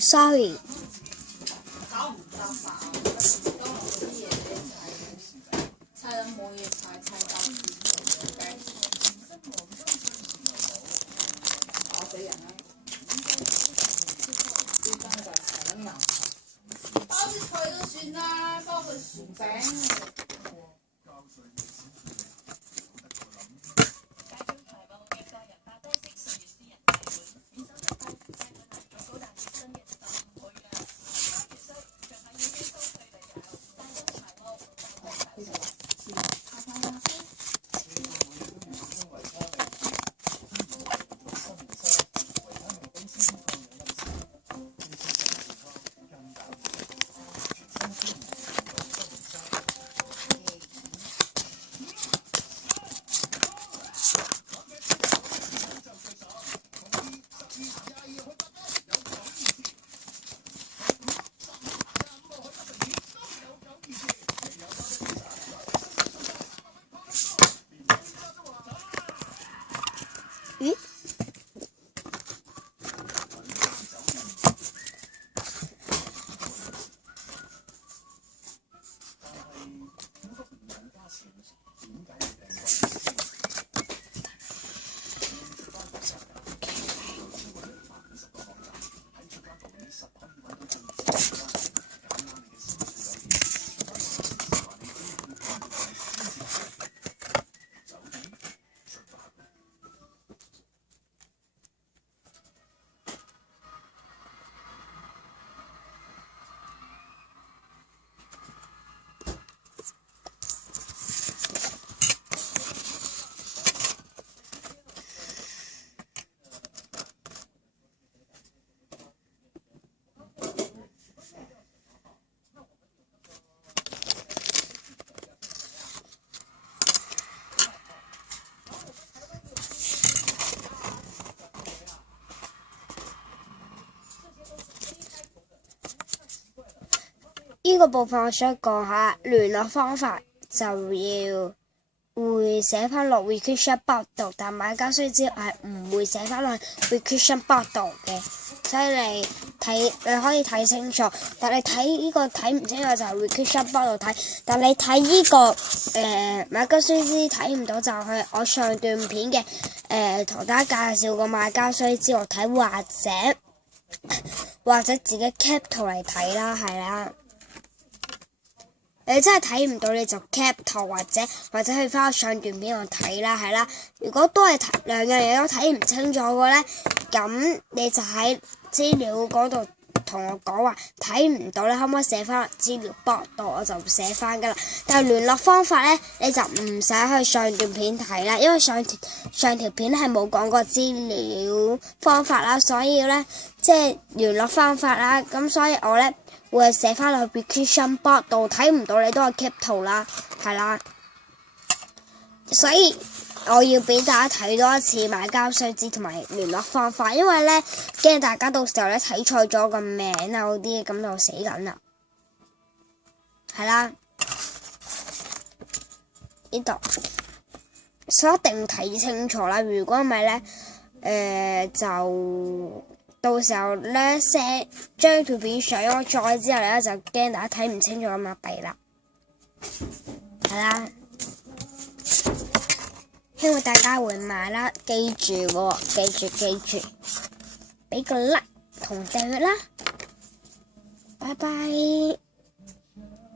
Sorry。包啲菜都算啦，包個薯餅。呢個部分我想講下聯絡方法，就要會寫翻落 requisition box 度，但買家須知係唔會寫翻落 requisition box 度嘅，所以你可以睇清楚，但你睇呢個睇唔清楚就係 requisition box 度睇，但你睇呢個買家須知睇唔到就係我上段片嘅同大家介紹個買家須知我睇，或者自己 cap 圖嚟睇啦，係啦。你真係睇唔到你就 cap 圖或者去翻上段片度睇啦，係啦。如果都係兩樣嘢都睇唔清楚嘅咧，咁你就喺資料嗰度同我講話睇唔到，你可唔可以寫翻資料 box 度，我就寫翻噶啦。但係聯絡方法咧，你就唔使去上段片睇啦，因為上條片係冇講過資料方法啦，所以咧即係聯絡方法啦，咁所以我咧會寫翻落去 requisition box 度，睇唔到你都係 cap 圖啦，係啦。所以我要俾大家睇多一次買家須知同埋聯絡方法，因為咧驚大家到時候咧睇錯咗個名啊嗰啲，咁就死緊啦。係啦，呢度所以一定睇清楚啦，如果唔係咧就到時候咧將條片上咗載之後咧，就驚大家睇唔清楚咁啊弊啦，係啦，希望大家會買啦，記住喎，俾個 like 同訂閱啦，拜拜。